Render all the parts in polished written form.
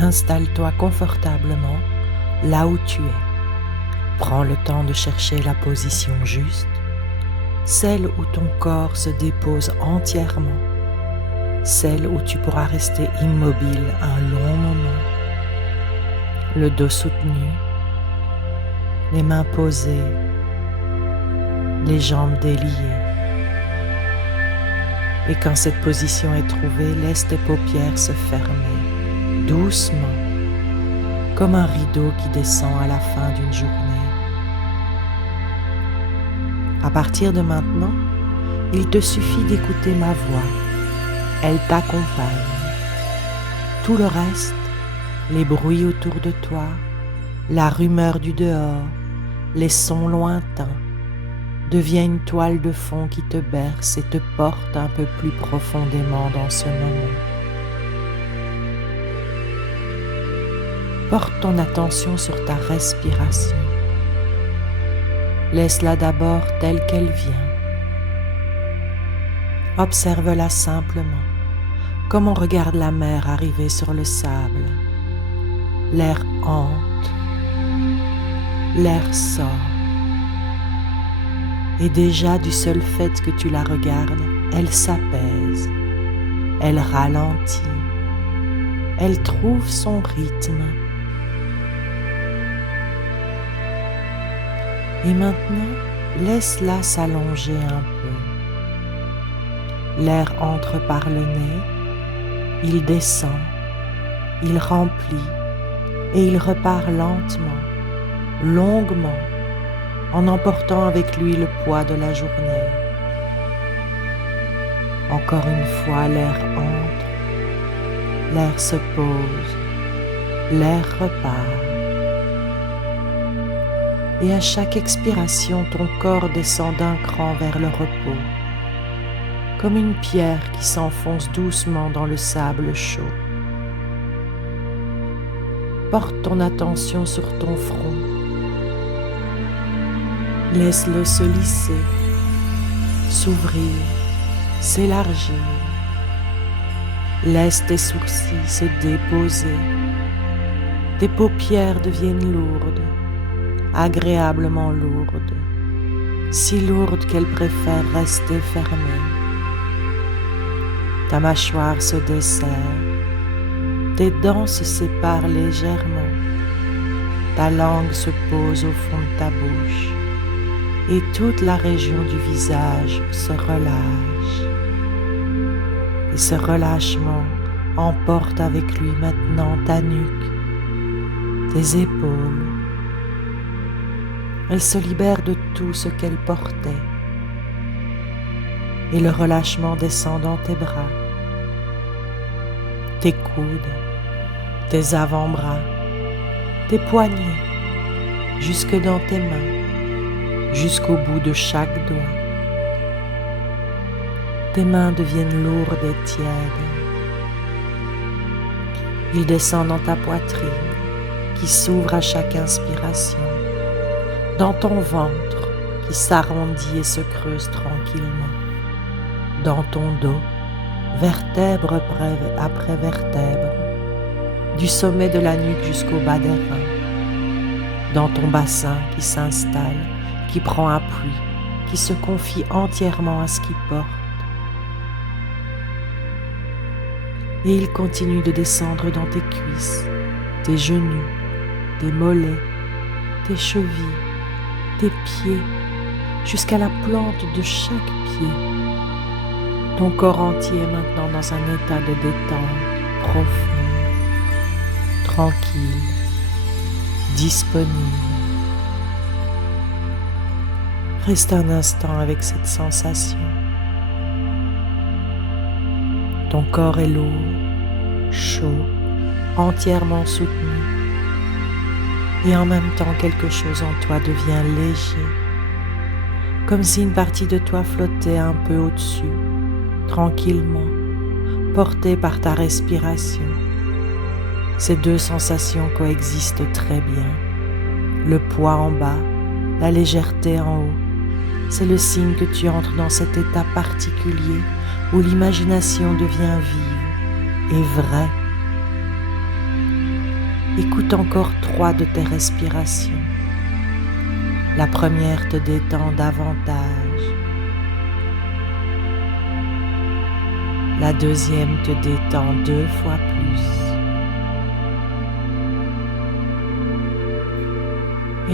Installe-toi confortablement là où tu es. Prends le temps de chercher la position juste, celle où ton corps se dépose entièrement, celle où tu pourras rester immobile un long moment, le dos soutenu, les mains posées, les jambes déliées. Et quand cette position est trouvée, laisse tes paupières se fermer, doucement, comme un rideau qui descend à la fin d'une journée. À partir de maintenant, il te suffit d'écouter ma voix. Elle t'accompagne. Tout le reste, les bruits autour de toi, la rumeur du dehors, les sons lointains, devient une toile de fond qui te berce et te porte un peu plus profondément dans ce moment. Porte ton attention sur ta respiration. Laisse-la d'abord telle qu'elle vient. Observe-la simplement, comme on regarde la mer arriver sur le sable. L'air hante, l'air sort. Et déjà du seul fait que tu la regardes, elle s'apaise, elle ralentit, elle trouve son rythme. Et maintenant, laisse-la s'allonger un peu. L'air entre par le nez, il descend, il remplit et il repart lentement, longuement, en emportant avec lui le poids de la journée. Encore une fois, l'air entre, l'air se pose, l'air repart. Et à chaque expiration, ton corps descend d'un cran vers le repos, comme une pierre qui s'enfonce doucement dans le sable chaud. Porte ton attention sur ton front. Laisse-le se lisser, s'ouvrir, s'élargir. Laisse tes sourcils se déposer. Tes paupières deviennent lourdes, agréablement lourdes, si lourdes qu'elles préfèrent rester fermées. Ta mâchoire se desserre, tes dents se séparent légèrement, ta langue se pose au fond de ta bouche et toute la région du visage se relâche. Et ce relâchement emporte avec lui maintenant ta nuque, tes épaules. Elle se libère de tout ce qu'elle portait et le relâchement descend dans tes bras, tes coudes, tes avant-bras, tes poignets, jusque dans tes mains, jusqu'au bout de chaque doigt. Tes mains deviennent lourdes et tièdes. Ils descendent dans ta poitrine qui s'ouvre à chaque inspiration, dans ton ventre qui s'arrondit et se creuse tranquillement, dans ton dos, vertèbre après vertèbre, du sommet de la nuque jusqu'au bas des reins, dans ton bassin qui s'installe, qui prend appui, qui se confie entièrement à ce qu'il porte. Et il continue de descendre dans tes cuisses, tes genoux, tes mollets, tes chevilles, tes pieds, jusqu'à la plante de chaque pied. Ton corps entier est maintenant dans un état de détente profonde, tranquille, disponible. Reste un instant avec cette sensation. Ton corps est lourd, chaud, entièrement soutenu. Et en même temps, quelque chose en toi devient léger, comme si une partie de toi flottait un peu au-dessus, tranquillement, portée par ta respiration. Ces deux sensations coexistent très bien. Le poids en bas, la légèreté en haut. C'est le signe que tu entres dans cet état particulier où l'imagination devient vive et vraie. Écoute encore 3 de tes respirations. La première te détend davantage. La deuxième te détend 2 fois plus.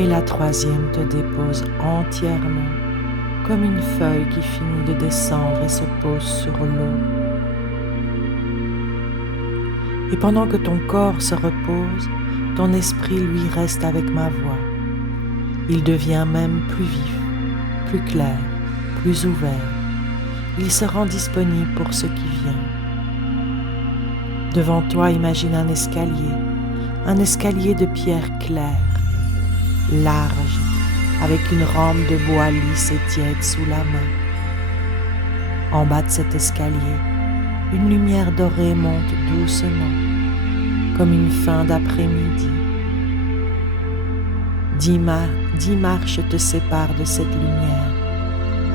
Et la troisième te dépose entièrement, comme une feuille qui finit de descendre et se pose sur l'eau. Et pendant que ton corps se repose, ton esprit lui reste avec ma voix. Il devient même plus vif, plus clair, plus ouvert. Il se rend disponible pour ce qui vient. Devant toi, imagine un escalier de pierre claire, large, avec une rampe de bois lisse et tiède sous la main. En bas de cet escalier, une lumière dorée monte doucement, comme une fin d'après-midi. 10 marches te séparent de cette lumière.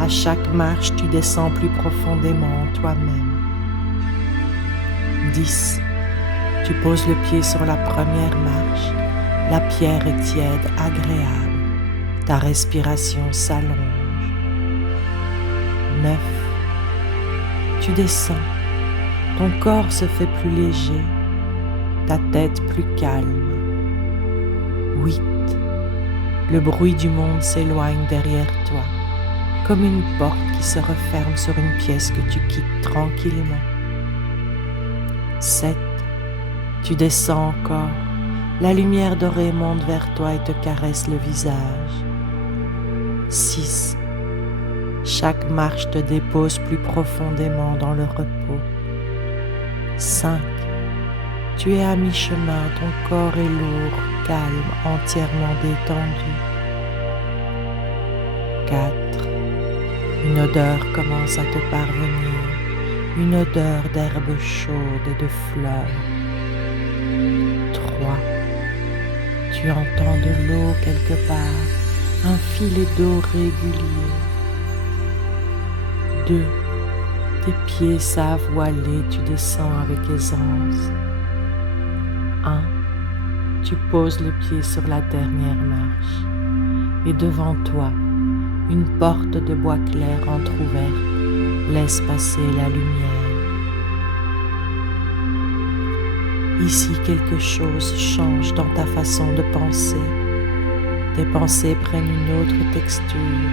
À chaque marche, tu descends plus profondément en toi-même. 10. Tu poses le pied sur la première marche. La pierre est tiède, agréable. Ta respiration s'allonge. 9. Tu descends. Ton corps se fait plus léger. Ta tête plus calme. 8. Le bruit du monde s'éloigne derrière toi, comme une porte qui se referme sur une pièce que tu quittes tranquillement. 7. Tu descends encore. La lumière dorée monte vers toi et te caresse le visage. 6. Chaque marche te dépose plus profondément dans le repos. 5. Tu es à mi-chemin, ton corps est lourd, calme, entièrement détendu. 4. Une odeur commence à te parvenir, une odeur d'herbe chaude et de fleurs. 3. Tu entends de l'eau quelque part, un filet d'eau régulier. 2. Tes pieds savent où aller, tu descends avec aisance. 1. Tu poses le pied sur la dernière marche et devant toi, une porte de bois clair entr'ouverte laisse passer la lumière. Ici, quelque chose change dans ta façon de penser. Tes pensées prennent une autre texture,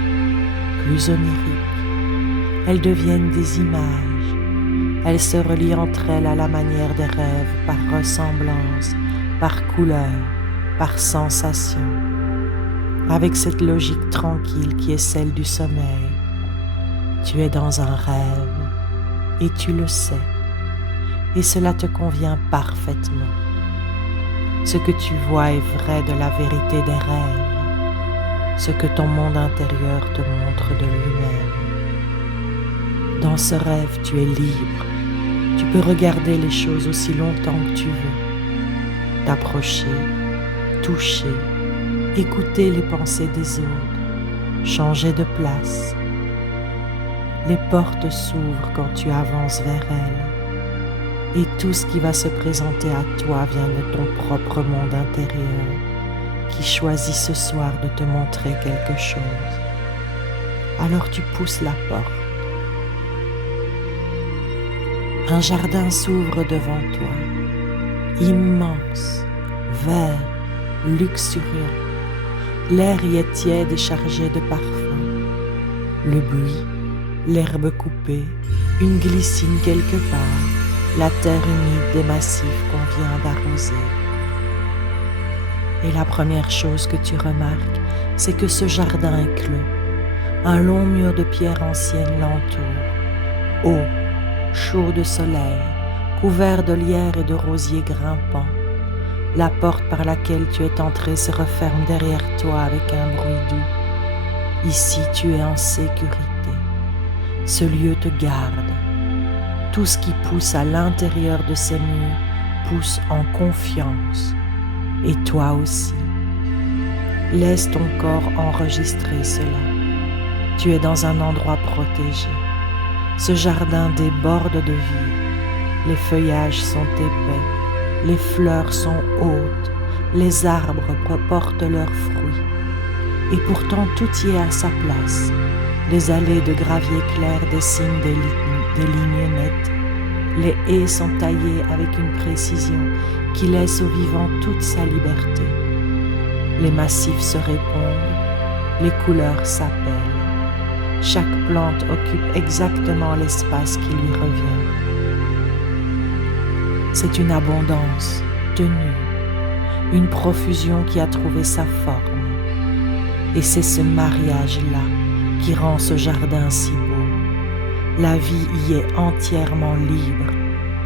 plus onirique. Elles deviennent des images. Elles se relient entre elles à la manière des rêves, par ressemblance, par couleur, par sensation. Avec cette logique tranquille qui est celle du sommeil, tu es dans un rêve et tu le sais. Et cela te convient parfaitement. Ce que tu vois est vrai de la vérité des rêves, ce que ton monde intérieur te montre de lui-même. Dans ce rêve, tu es libre. Tu peux regarder les choses aussi longtemps que tu veux, t'approcher, toucher, écouter les pensées des autres, changer de place. Les portes s'ouvrent quand tu avances vers elles, et tout ce qui va se présenter à toi vient de ton propre monde intérieur, qui choisit ce soir de te montrer quelque chose. Alors tu pousses la porte. Un jardin s'ouvre devant toi, immense, vert, luxuriant. L'air y est tiède et chargé de parfums. Le buis, l'herbe coupée, une glycine quelque part, la terre humide des massifs qu'on vient d'arroser. Et la première chose que tu remarques, c'est que ce jardin est clos. Un long mur de pierre ancienne l'entoure, haut, chaud de soleil, couvert de lierre et de rosiers grimpants. La porte par laquelle tu es entré se referme derrière toi avec un bruit doux. Ici, tu es en sécurité. Ce lieu te garde. Tout ce qui pousse à l'intérieur de ces murs pousse en confiance. Et toi aussi. Laisse ton corps enregistrer cela. Tu es dans un endroit protégé. Ce jardin déborde de vie. Les feuillages sont épais, les fleurs sont hautes, les arbres portent leurs fruits, et pourtant tout y est à sa place. Les allées de gravier clair dessinent des lignes nettes. Les haies sont taillées avec une précision qui laisse au vivant toute sa liberté. Les massifs se répondent, les couleurs s'appellent. Chaque plante occupe exactement l'espace qui lui revient. C'est une abondance tenue, une profusion qui a trouvé sa forme. Et c'est ce mariage-là qui rend ce jardin si beau. La vie y est entièrement libre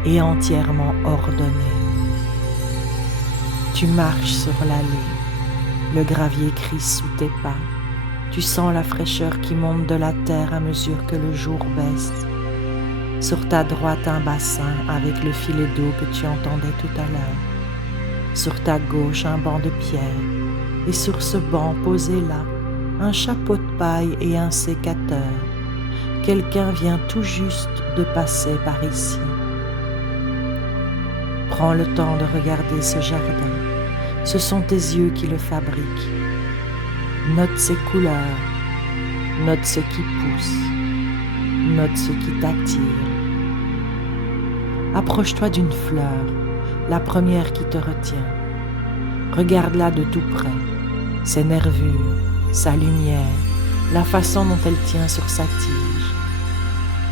et entièrement ordonnée. Tu marches sur l'allée, le gravier crie sous tes pas. Tu sens la fraîcheur qui monte de la terre à mesure que le jour baisse. Sur ta droite, un bassin avec le filet d'eau que tu entendais tout à l'heure. Sur ta gauche, un banc de pierre. Et sur ce banc, posé là, un chapeau de paille et un sécateur. Quelqu'un vient tout juste de passer par ici. Prends le temps de regarder ce jardin. Ce sont tes yeux qui le fabriquent. Note ses couleurs, note ce qui pousse, note ce qui t'attire. Approche-toi d'une fleur, la première qui te retient. Regarde-la de tout près, ses nervures, sa lumière, la façon dont elle tient sur sa tige.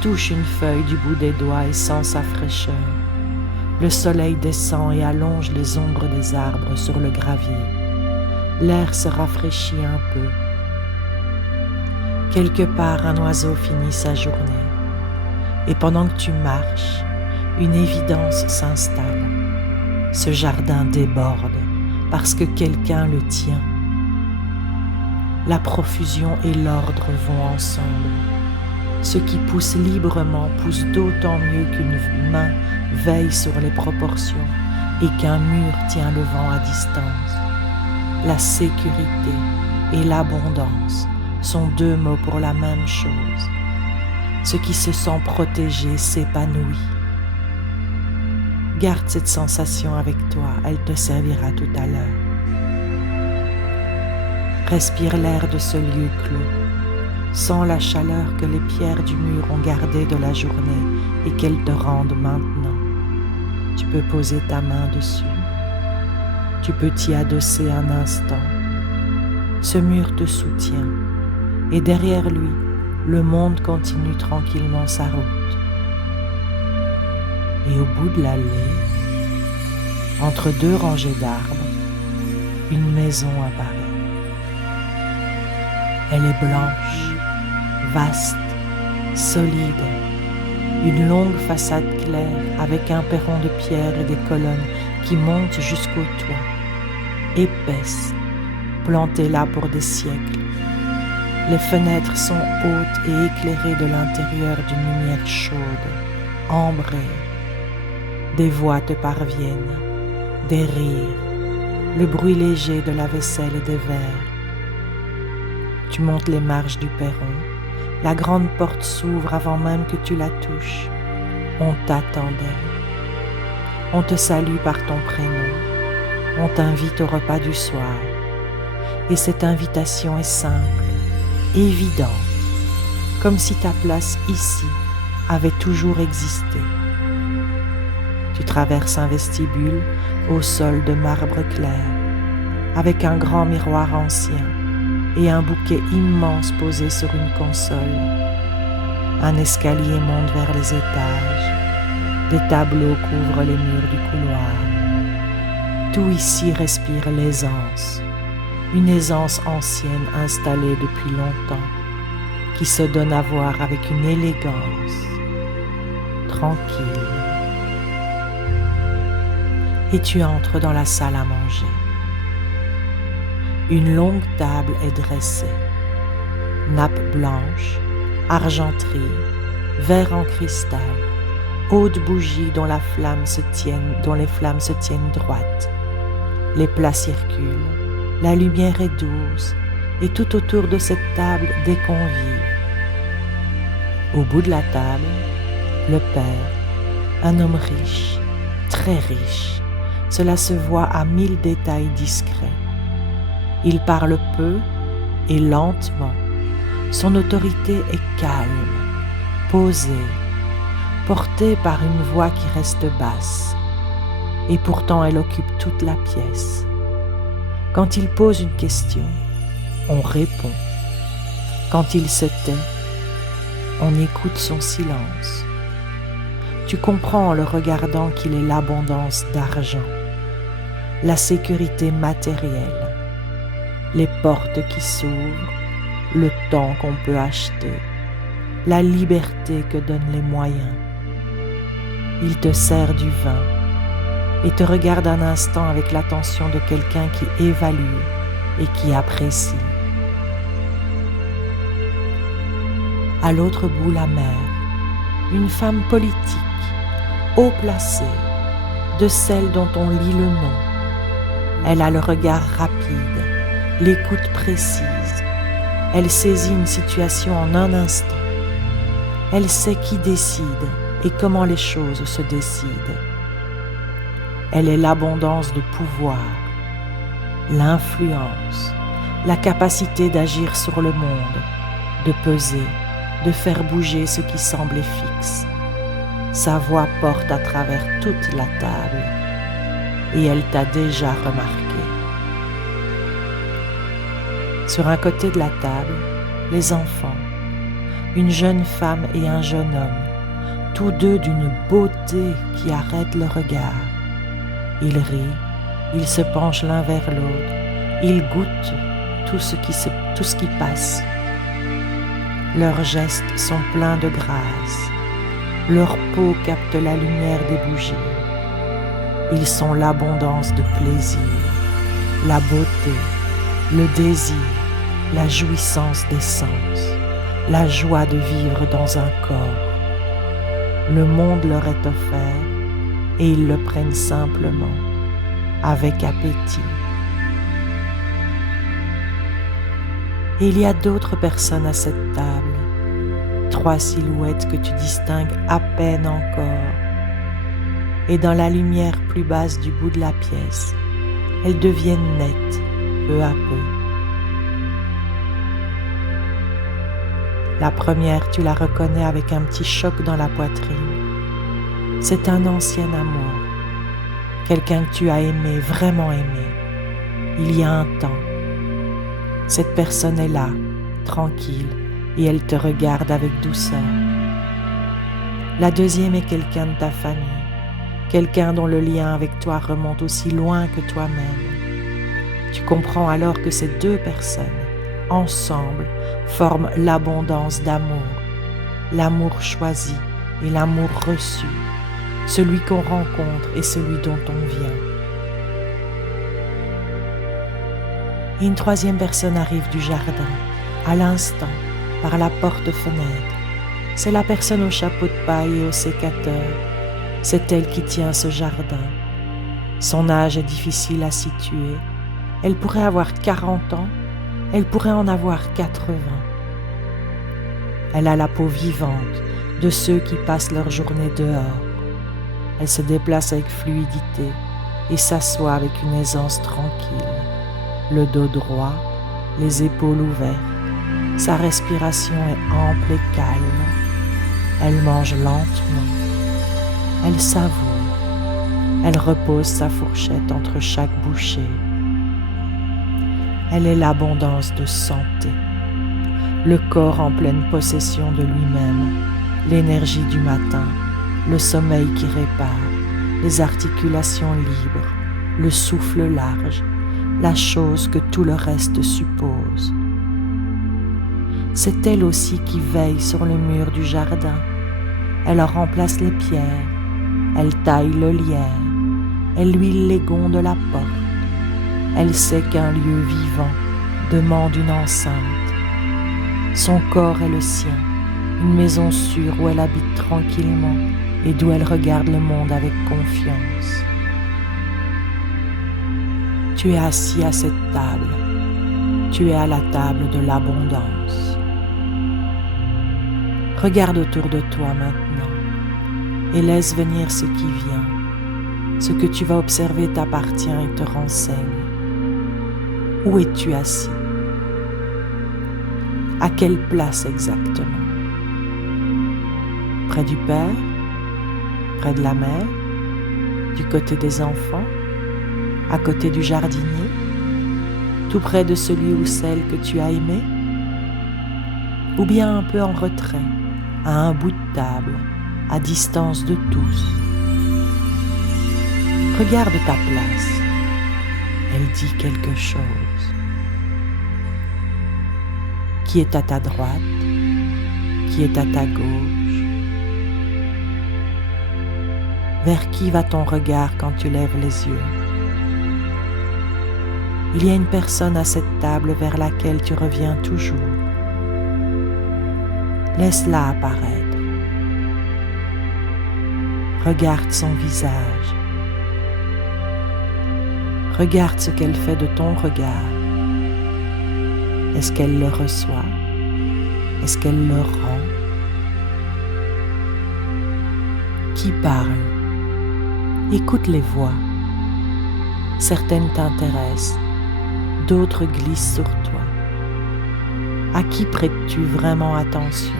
Touche une feuille du bout des doigts et sens sa fraîcheur. Le soleil descend et allonge les ombres des arbres sur le gravier. L'air se rafraîchit un peu. Quelque part, un oiseau finit sa journée. Et pendant que tu marches, une évidence s'installe. Ce jardin déborde parce que quelqu'un le tient. La profusion et l'ordre vont ensemble. Ce qui pousse librement pousse d'autant mieux qu'une main veille sur les proportions et qu'un mur tient le vent à distance. La sécurité et l'abondance sont deux mots pour la même chose. Ce qui se sent protégé s'épanouit. Garde cette sensation avec toi, elle te servira tout à l'heure. Respire l'air de ce lieu clos. Sens la chaleur que les pierres du mur ont gardée de la journée et qu'elles te rendent maintenant. Tu peux poser ta main dessus. Tu peux t'y adosser un instant. Ce mur te soutient et derrière lui, le monde continue tranquillement sa route. Et au bout de l'allée, entre deux rangées d'arbres, une maison apparaît. Elle est blanche, vaste, solide, une longue façade claire avec un perron de pierre et des colonnes qui montent jusqu'au toit, épaisses, plantées là pour des siècles. Les fenêtres sont hautes et éclairées de l'intérieur d'une lumière chaude, ambrée. Des voix te parviennent, des rires, le bruit léger de la vaisselle et des verres. Tu montes les marches du perron, la grande porte s'ouvre avant même que tu la touches. On t'attendait. On te salue par ton prénom. On t'invite au repas du soir. Et cette invitation est simple, évidente, comme si ta place ici avait toujours existé. Tu traverses un vestibule au sol de marbre clair, avec un grand miroir ancien et un bouquet immense posé sur une console. Un escalier monte vers les étages. Des tableaux couvrent les murs du couloir. Tout ici respire l'aisance, une aisance ancienne installée depuis longtemps, qui se donne à voir avec une élégance tranquille. Et tu entres dans la salle à manger. Une longue table est dressée, nappe blanche, argenterie, verre en cristal, haute bougie dont les flammes se tiennent droites. Les plats circulent, la lumière est douce, et tout autour de cette table des convives. Au bout de la table, le père, un homme riche, très riche, Cela se voit à 1000 détails discrets. Il parle peu et lentement. Son autorité est calme, posée, portée par une voix qui reste basse. Et pourtant elle occupe toute la pièce. Quand il pose une question, on répond. Quand il se tait, on écoute son silence. Tu comprends en le regardant qu'il est l'abondance d'argent, la sécurité matérielle, les portes qui s'ouvrent, le temps qu'on peut acheter, la liberté que donnent les moyens. Il te sert du vin et te regarde un instant avec l'attention de quelqu'un qui évalue et qui apprécie. À l'autre bout la mer, une femme politique, haut placée, de celle dont on lit le nom. Elle a le regard rapide, l'écoute précise. Elle saisit une situation en un instant. Elle sait qui décide et comment les choses se décident. Elle est l'abondance de pouvoir, l'influence, la capacité d'agir sur le monde, de peser, de faire bouger ce qui semblait fixe. Sa voix porte à travers toute la table et elle t'a déjà remarqué. Sur un côté de la table, les enfants, une jeune femme et un jeune homme, tous deux d'une beauté qui arrête le regard. Ils rient, ils se penchent l'un vers l'autre, ils goûtent tout ce qui passe. Leurs gestes sont pleins de grâce, leur peau capte la lumière des bougies. Ils sont l'abondance de plaisir, la beauté, le désir, la jouissance des sens, la joie de vivre dans un corps. Le monde leur est offert et ils le prennent simplement, avec appétit. Et il y a d'autres personnes à cette table, 3 silhouettes que tu distingues à peine encore. Et dans la lumière plus basse du bout de la pièce, elles deviennent nettes, peu à peu. La première, tu la reconnais avec un petit choc dans la poitrine. C'est un ancien amour, quelqu'un que tu as aimé, vraiment aimé, il y a un temps. Cette personne est là, tranquille, et elle te regarde avec douceur. La deuxième est quelqu'un de ta famille, quelqu'un dont le lien avec toi remonte aussi loin que toi-même. Tu comprends alors que ces 2 personnes, ensemble, forment l'abondance d'amour, l'amour choisi et l'amour reçu, celui qu'on rencontre et celui dont on vient. Et une 3e personne arrive du jardin, à l'instant, par la porte-fenêtre. C'est la personne au chapeau de paille et au sécateur. C'est elle qui tient ce jardin. Son âge est difficile à situer. Elle pourrait avoir 40 ans, elle pourrait en avoir 80. Elle a la peau vivante de ceux qui passent leur journée dehors. Elle se déplace avec fluidité et s'assoit avec une aisance tranquille. Le dos droit, les épaules ouvertes. Sa respiration est ample et calme. Elle mange lentement. Elle savoure. Elle repose sa fourchette entre chaque bouchée. Elle est l'abondance de santé. Le corps en pleine possession de lui-même, l'énergie du matin, le sommeil qui répare, les articulations libres, le souffle large, la chose que tout le reste suppose. C'est elle aussi qui veille sur le mur du jardin. Elle en remplace les pierres, elle taille le lierre, elle huile les gonds de la porte. Elle sait qu'un lieu vivant demande une enceinte. Son corps est le sien, une maison sûre où elle habite tranquillement et d'où elle regarde le monde avec confiance. Tu es assis à cette table. Tu es à la table de l'abondance. Regarde autour de toi maintenant et laisse venir ce qui vient. Ce que tu vas observer t'appartient et te renseigne. Où es-tu assis? À quelle place exactement? Près du père? Près de la mère? Du côté des enfants? À côté du jardinier? Tout près de celui ou celle que tu as aimé? Ou bien un peu en retrait, à un bout de table, à distance de tous? Regarde ta place. Elle dit quelque chose. Qui est à ta droite? Qui est à ta gauche? Vers qui va ton regard quand tu lèves les yeux? Il y a une personne à cette table vers laquelle tu reviens toujours. Laisse-la apparaître. Regarde son visage. Regarde ce qu'elle fait de ton regard. Est-ce qu'elle le reçoit? Est-ce qu'elle le rend? Qui parle? Écoute les voix. Certaines t'intéressent, d'autres glissent sur toi. À qui prêtes-tu vraiment attention?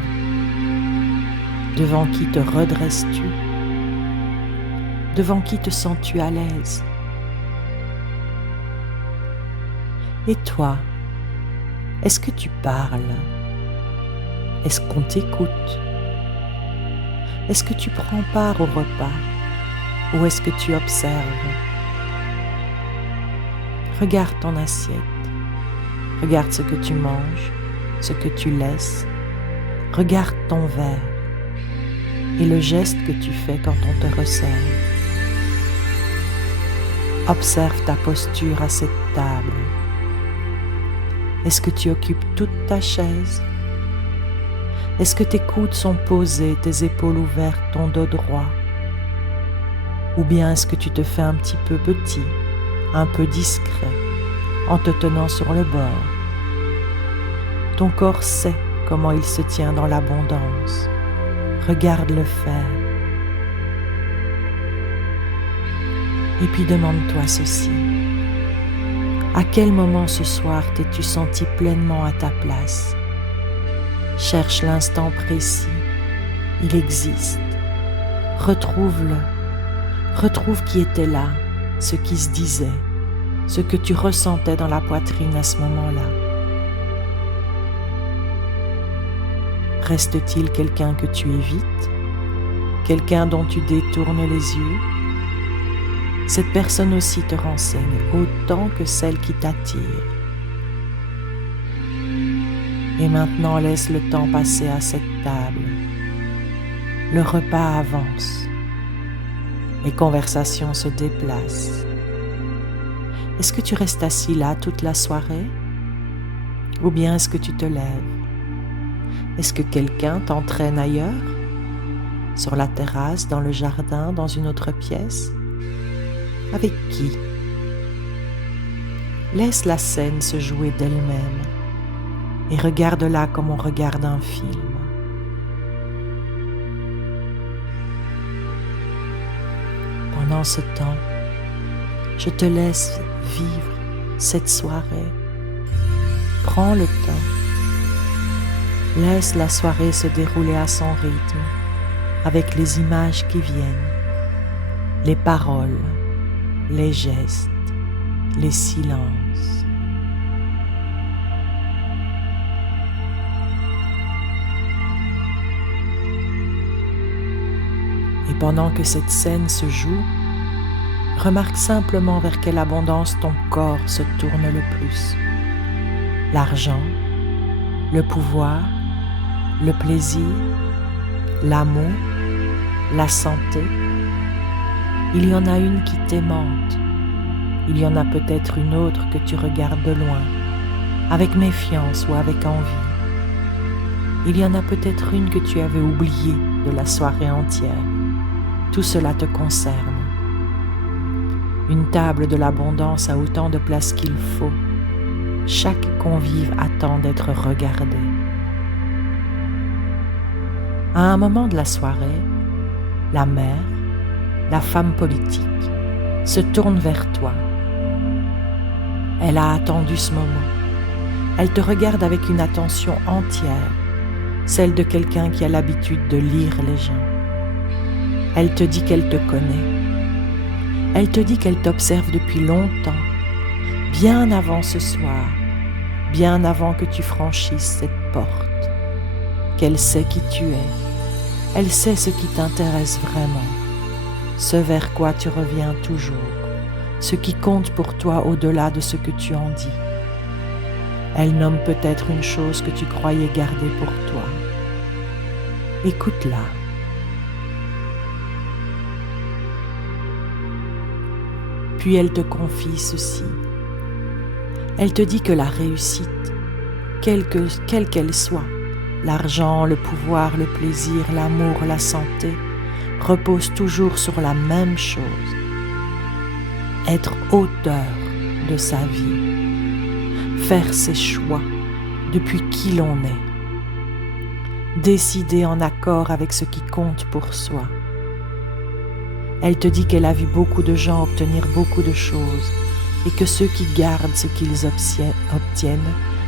Devant qui te redresses-tu? Devant qui te sens-tu à l'aise? Et toi, est-ce que tu parles? Est-ce qu'on t'écoute? Est-ce que tu prends part au repas? Ou est-ce que tu observes? Regarde ton assiette. Regarde ce que tu manges, ce que tu laisses. Regarde ton verre et le geste que tu fais quand on te resserre. Observe ta posture à cette table. Est-ce que tu occupes toute ta chaise? Est-ce que tes coudes sont posés, tes épaules ouvertes, ton dos droit? Ou bien est-ce que tu te fais un petit peu petit, un peu discret, en te tenant sur le bord? Ton corps sait comment il se tient dans l'abondance. Regarde-le faire. Et puis demande-toi ceci. À quel moment ce soir t'es-tu senti pleinement à ta place? Cherche l'instant précis. Il existe. Retrouve-le. Retrouve qui était là, ce qui se disait, ce que tu ressentais dans la poitrine à ce moment-là. Reste-t-il quelqu'un que tu évites? Quelqu'un dont tu détournes les yeux? Cette personne aussi te renseigne autant que celle qui t'attire. Et maintenant, laisse le temps passer à cette table. Le repas avance. Les conversations se déplacent. Est-ce que tu restes assis là toute la soirée? Ou bien est-ce que tu te lèves? Est-ce que quelqu'un t'entraîne ailleurs? Sur la terrasse, dans le jardin, dans une autre pièce? Avec qui? Laisse la scène se jouer d'elle-même et regarde-la comme on regarde un film. Pendant ce temps, je te laisse vivre cette soirée. Prends le temps. Laisse la soirée se dérouler à son rythme, avec les images qui viennent, les paroles, les gestes, les silences. Et pendant que cette scène se joue, remarque simplement vers quelle abondance ton corps se tourne le plus. L'argent, le pouvoir, le plaisir, l'amour, la santé. Il y en a une qui t'aimante. Il y en a peut-être une autre que tu regardes de loin, avec méfiance ou avec envie. Il y en a peut-être une que tu avais oubliée de la soirée entière. Tout cela te concerne. Une table de l'abondance a autant de place qu'il faut. Chaque convive attend d'être regardé. À un moment de la soirée, la mère, la femme politique, se tourne vers toi. Elle a attendu ce moment. Elle te regarde avec une attention entière, celle de quelqu'un qui a l'habitude de lire les gens. Elle te dit qu'elle te connaît. Elle te dit qu'elle t'observe depuis longtemps, bien avant ce soir, bien avant que tu franchisses cette porte, qu'elle sait qui tu es. Elle sait ce qui t'intéresse vraiment, ce vers quoi tu reviens toujours, ce qui compte pour toi au-delà de ce que tu en dis. Elle nomme peut-être une chose que tu croyais garder pour toi. Écoute-la. Puis elle te confie ceci. Elle te dit que la réussite, quelle qu'elle soit, l'argent, le pouvoir, le plaisir, l'amour, la santé, repose toujours sur la même chose. Être auteur de sa vie, faire ses choix depuis qui l'on est, décider en accord avec ce qui compte pour soi. Elle te dit qu'elle a vu beaucoup de gens obtenir beaucoup de choses et que ceux qui gardent ce qu'ils obtiennent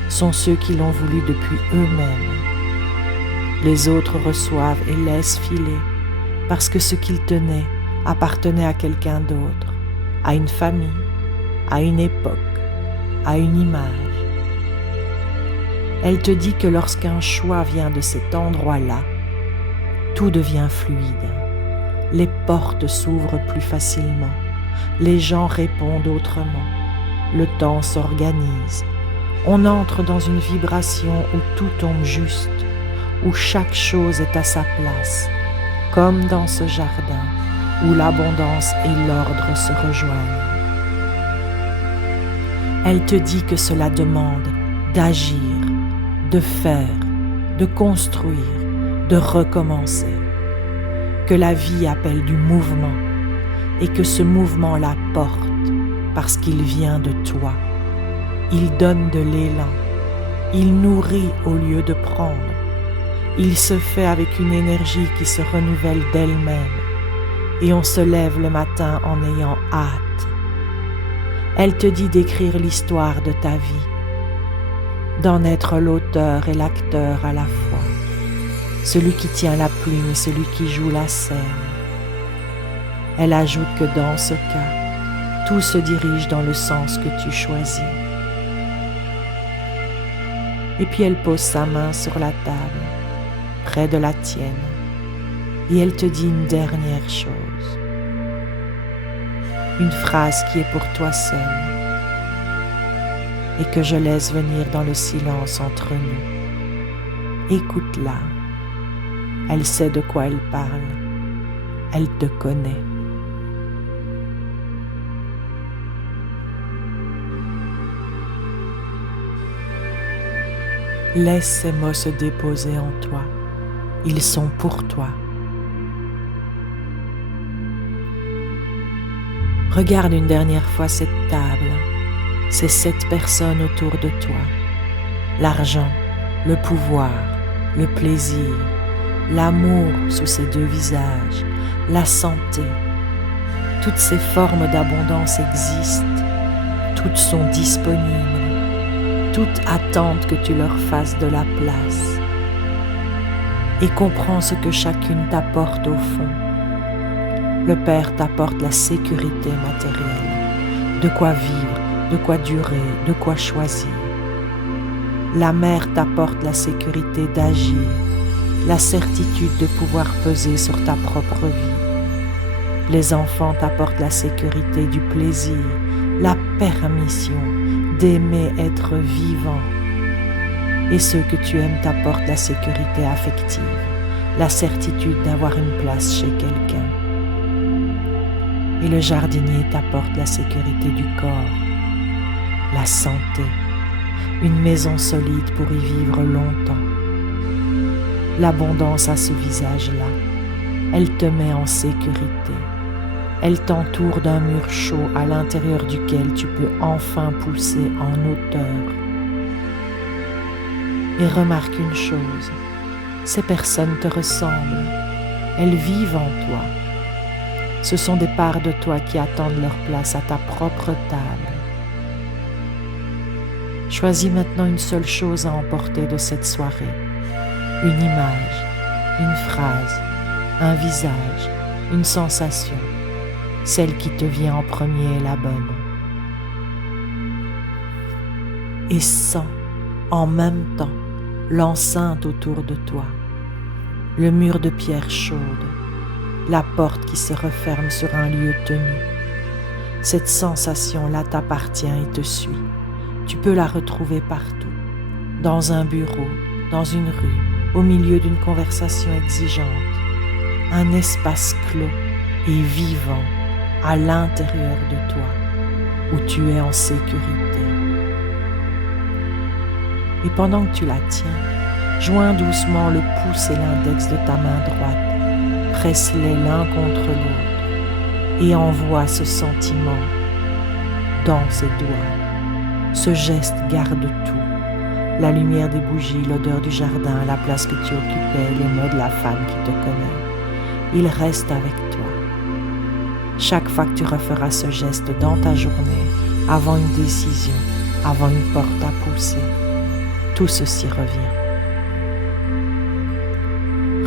sont ceux qui l'ont voulu depuis eux-mêmes. Les autres reçoivent et laissent filer parce que ce qu'ils tenaient appartenait à quelqu'un d'autre, à une famille, à une époque, à une image. Elle te dit que lorsqu'un choix vient de cet endroit-là, tout devient fluide. Les portes s'ouvrent plus facilement, les gens répondent autrement, le temps s'organise, on entre dans une vibration où tout tombe juste, où chaque chose est à sa place, comme dans ce jardin où l'abondance et l'ordre se rejoignent. Elle te dit que cela demande d'agir, de faire, de construire, de recommencer, que la vie appelle du mouvement et que ce mouvement la porte parce qu'il vient de toi. Il donne de l'élan, il nourrit au lieu de prendre, il se fait avec une énergie qui se renouvelle d'elle-même et on se lève le matin en ayant hâte. Elle te dit d'écrire l'histoire de ta vie, d'en être l'auteur et l'acteur à la fois, celui qui tient la plume et celui qui joue la scène. Elle ajoute que dans ce cas, tout se dirige dans le sens que tu choisis. Et puis elle pose sa main sur la table, près de la tienne, et elle te dit une dernière chose, une phrase qui est pour toi seul, et que je laisse venir dans le silence entre nous. Écoute-la. Elle sait de quoi elle parle. Elle te connaît. Laisse ces mots se déposer en toi. Ils sont pour toi. Regarde une dernière fois cette table, ces 7 personnes autour de toi. L'argent, le pouvoir, le plaisir, l'amour sous ses 2 visages, la santé. Toutes ces formes d'abondance existent, toutes sont disponibles, toutes attendent que tu leur fasses de la place. Et comprends ce que chacune t'apporte au fond. Le Père t'apporte la sécurité matérielle, de quoi vivre, de quoi durer, de quoi choisir. La Mère t'apporte la sécurité d'agir, la certitude de pouvoir peser sur ta propre vie. Les enfants t'apportent la sécurité du plaisir, la permission d'aimer être vivant. Et ceux que tu aimes t'apportent la sécurité affective, la certitude d'avoir une place chez quelqu'un. Et le jardinier t'apporte la sécurité du corps, la santé, une maison solide pour y vivre longtemps. L'abondance a ce visage-là. Elle te met en sécurité. Elle t'entoure d'un mur chaud à l'intérieur duquel tu peux enfin pousser en hauteur. Et remarque une chose, ces personnes te ressemblent. Elles vivent en toi. Ce sont des parts de toi qui attendent leur place à ta propre table. Choisis maintenant une seule chose à emporter de cette soirée. Une image, une phrase, un visage, une sensation. Celle qui te vient en premier est la bonne. Et sens en même temps l'enceinte autour de toi, le mur de pierre chaude, la porte qui se referme sur un lieu tenu. Cette sensation-là t'appartient et te suit. Tu peux la retrouver partout, dans un bureau, dans une rue, au milieu d'une conversation exigeante, un espace clos et vivant à l'intérieur de toi, où tu es en sécurité. Et pendant que tu la tiens, joins doucement le pouce et l'index de ta main droite, presse-les l'un contre l'autre et envoie ce sentiment dans ses doigts. Ce geste garde tout, la lumière des bougies, l'odeur du jardin, la place que tu occupais, les mots de la femme qui te connaît. Il reste avec toi. Chaque fois que tu referas ce geste dans ta journée, avant une décision, avant une porte à pousser, tout ceci revient.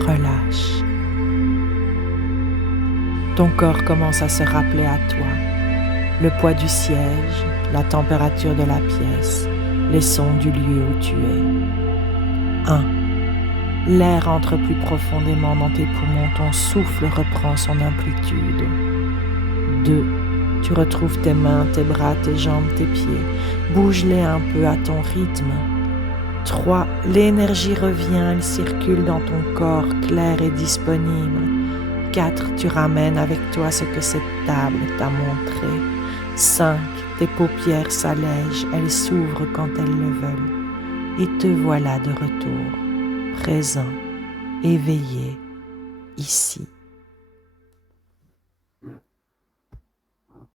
Relâche. Ton corps commence à se rappeler à toi. Le poids du siège, la température de la pièce, les sons du lieu où tu es. 1. L'air entre plus profondément dans tes poumons, ton souffle reprend son amplitude. 2. Tu retrouves tes mains, tes bras, tes jambes, tes pieds. Bouge-les un peu à ton rythme. 3. L'énergie revient, elle circule dans ton corps, clair et disponible. 4. Tu ramènes avec toi ce que cette table t'a montré. 5. Tes paupières s'allègent, elles s'ouvrent quand elles le veulent. Et te voilà de retour, présent, éveillé, ici.